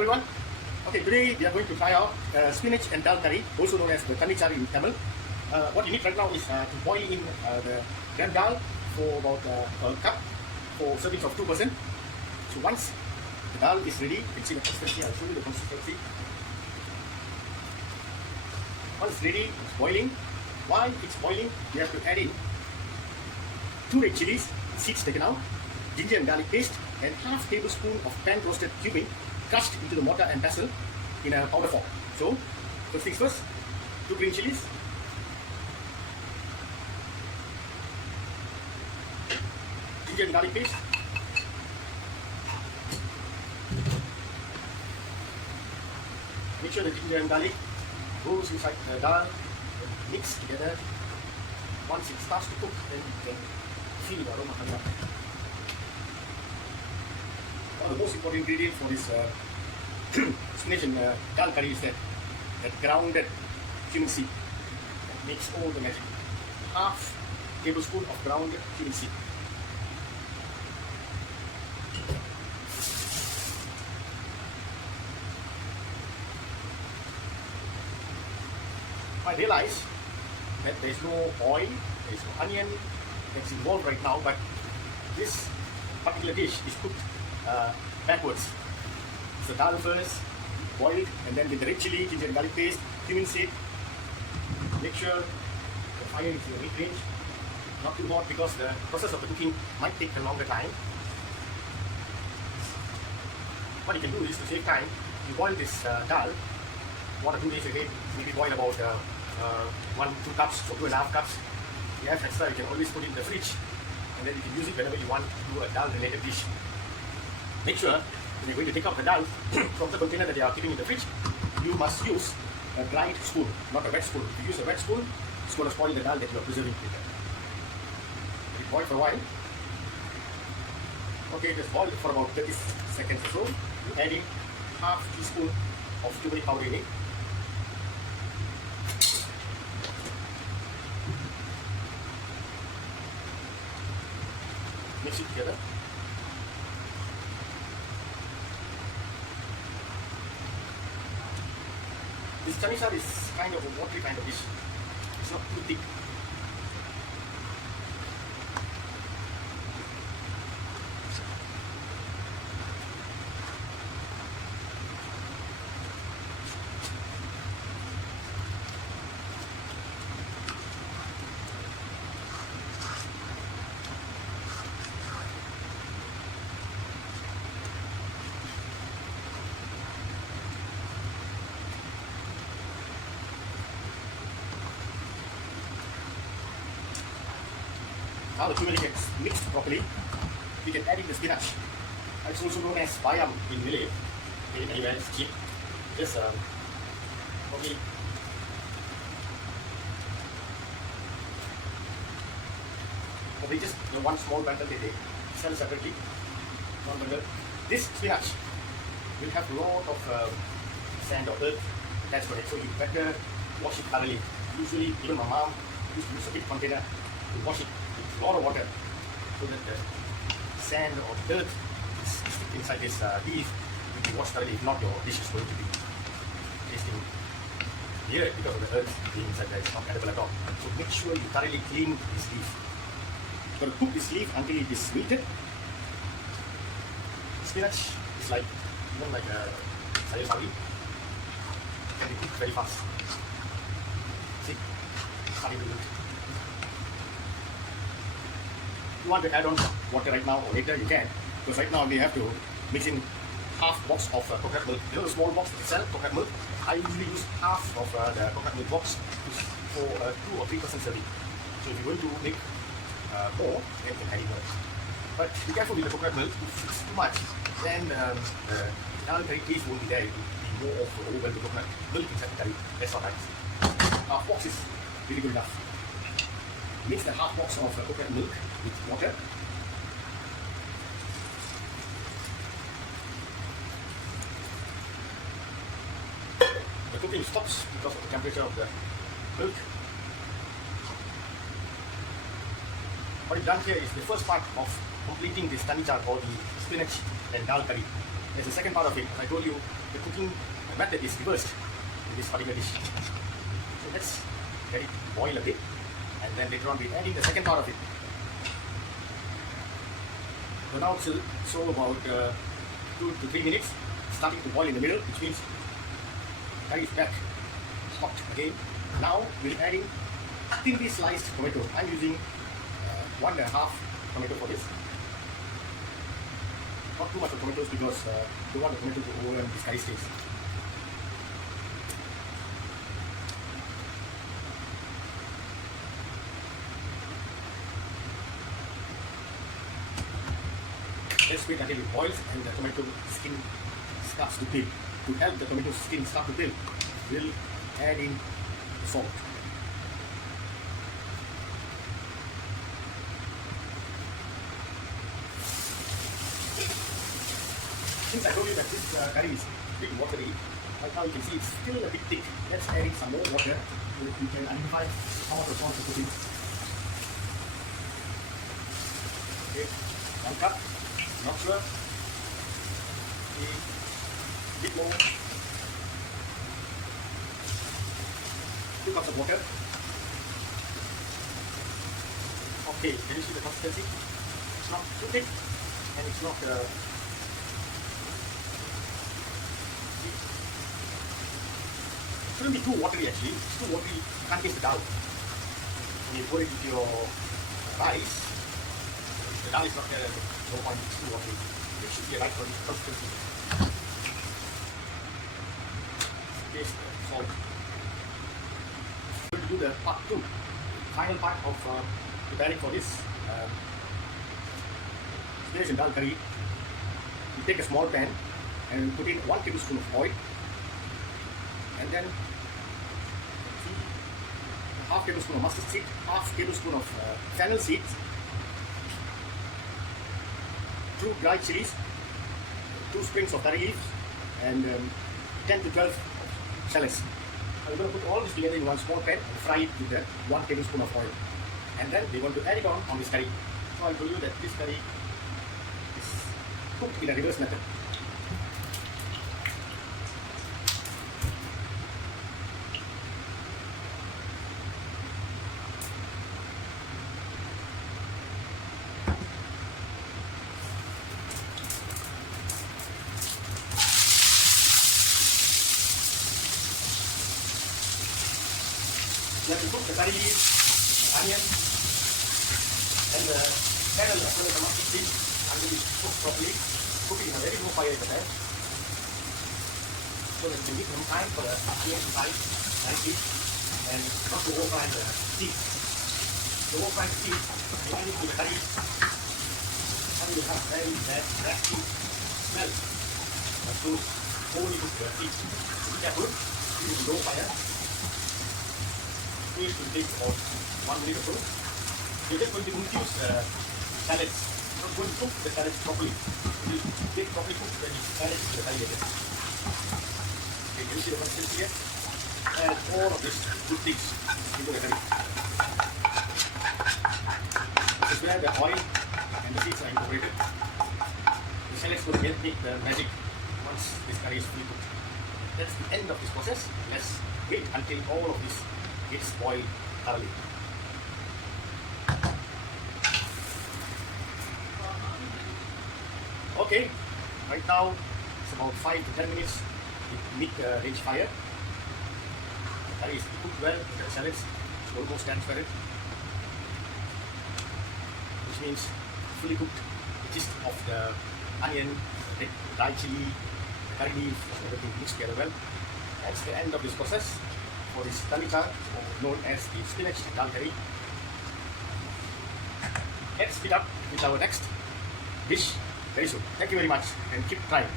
everyone. Okay, today we are going to try out spinach and dal curry, also known as the Thaani in Tamil. What you need right now is to boil in the gram dal for about a cup for servings of 2 person. So once the dal is ready, you can see the consistency. I'll show you the consistency. Once it's ready, it's boiling. While it's boiling, you have to add in 2 red chilies, seeds taken out, ginger and garlic paste, and half tablespoon of pan roasted cumin crushed into the mortar and pestle in a powder form. So, first things first, 2 green chilies, ginger and garlic paste, make sure the ginger and garlic goes inside the dal, mix together. Once it starts to cook, then you can feel the aroma coming up. One of the most important ingredients for this spinach and dal curry is that grounded cumin seed. That makes all the magic. Half tablespoon of grounded cumin seed. I realize that there is no oil, there is no onion that's involved right now, but this particular dish is cooked backwards. So dal first, boiled, and then with the red chili, ginger and garlic paste, cumin seed. Make sure the fire is in the mid-range, not too hot, because the process of the cooking might take a longer time. What you can do is, to save time, you boil this dal 1 or 2 days a day, maybe boil about 1-2 cups or 2.5 cups. If you have extra, you can always put it in the fridge, and then you can use it whenever you want to do a dal related dish. Make sure when you're going to take out the dal from the container that you are keeping in the fridge, you must use a dried spoon, not a wet spoon. If you use a wet spoon, it's going to spoil the dal that you are preserving later. Let it boil for a while. Okay, it has boiled for about 30 seconds or so. You add in half teaspoon of turmeric powder in it. Mix it together. This Thaani is kind of a watery kind of dish. It's not too thick. Now the turmeric gets mixed properly, we can add in the spinach. It's also known as bayam in Malay. Anywhere it's cheap. Just probably just one small bundle that they sell separately. One bundle. This spinach will have a lot of sand or earth attached to it, so you better wash it thoroughly. Usually, even my mom used to use a big container to wash it with a lot of water, so that the sand or dirt is stick inside this leaf. You can wash thoroughly. If not, your dish is going to be tasting weird because of the earth being inside there. It's not edible at all. So make sure you thoroughly clean this leaf. You're going to cook this leaf until it is wilted. Spinach is like, even like a sayur sawi, can be cooked very fast. See, starting to wilt. If you want to add on water right now or later, you can, because right now we have to mix in half box of coconut milk. You know the small box that sell coconut milk? I usually use half of the coconut milk box for 2 or 3% serving. So if you're going to make more, then you can add in more. But be careful with the coconut milk. If it's too much, then the dal curry taste won't be there. It will be more of the overwhelming coconut milk inside the curry. That's what I see. Half box is really good enough. Mix the half box of coconut milk with water. The cooking stops because of the temperature of the milk. What we've done here is the first part of completing this Thaani or the spinach and dal curry. there's the second part of it. As I told you, the cooking method is reversed in this particular dish. So let's let it boil a bit, and then later on we'll add in the second part of it. So now it's so about 2 to 3 minutes, starting to boil in the middle, which means curry is back hot again. Now we'll add in thinly sliced tomato. I'm using 1.5 tomato for this. Not too much of tomatoes because you don't want the tomato to overwhelm this curry taste. Let's wait until it boils and the tomato skin starts to peel. To help the tomato skin start to peel, we'll add in salt. Since I told you that this curry is a bit watery, right now you can see it's still a bit thick. Let's add in some more water so that we can identify how much of salt to put in. Okay, 1 cup, not sure. A bit more. 2 cups of water. Okay, can you see the consistency? It's not too thick and it's not shouldn't be too watery actually. It's too watery, you can't taste the dal. When you pour it into your rice, the dal is not there, no point, it's too watery. It should be a right consistency. Taste the salt. We're going to do the part 2, final part of preparing for this spinach dhal curry. You take a small pan and put in 1 tablespoon of oil, and then half tablespoon of mustard seed, half tablespoon of fennel seeds, 2 dried chilies, 2 sprigs of curry leaves, and 10 to 12 shallots. We're going to put all this together in one small pan and fry it with that 1 tablespoon of oil. And then we're going to add it on this curry. So I'll tell you that this curry is cooked in a reverse method. You have to cook the curry leaves, onion, and the fennel as well as the mustard seed until it's cooked properly. Cook it in a very low fire at the time, so that you can give them time for the onion to fry nicely and not to overfry the seeds. To overfry the seeds, you add it to the curry, and you have very bad raspy smell of those overly cooked seeds. So be careful, keep it low fire. It will take about 1 minute or so. You're just going to infuse the shallots. You're not going to cook the shallots properly. It will get properly cooked when you add it to the curry again. Okay, can you see the consistency here? Add all of these good things into the curry. This is where the oil and the seeds are incorporated. The shallots will make the magic once this curry is fully cooked. That's the end of this process. Let's wait until all of this gets boiled thoroughly. Okay, right now it's about 5 to 10 minutes with mid-range fire. The curry is cooked well, the shallots is almost transparent, which means fully cooked. The gist of the onion, the dried chili, the curry leaf, everything mixed together well. That's the end of this process for this Thaani, known as the Spinach Dhall Gravy. Let's speed up with our next dish very soon. Thank you very much and keep trying.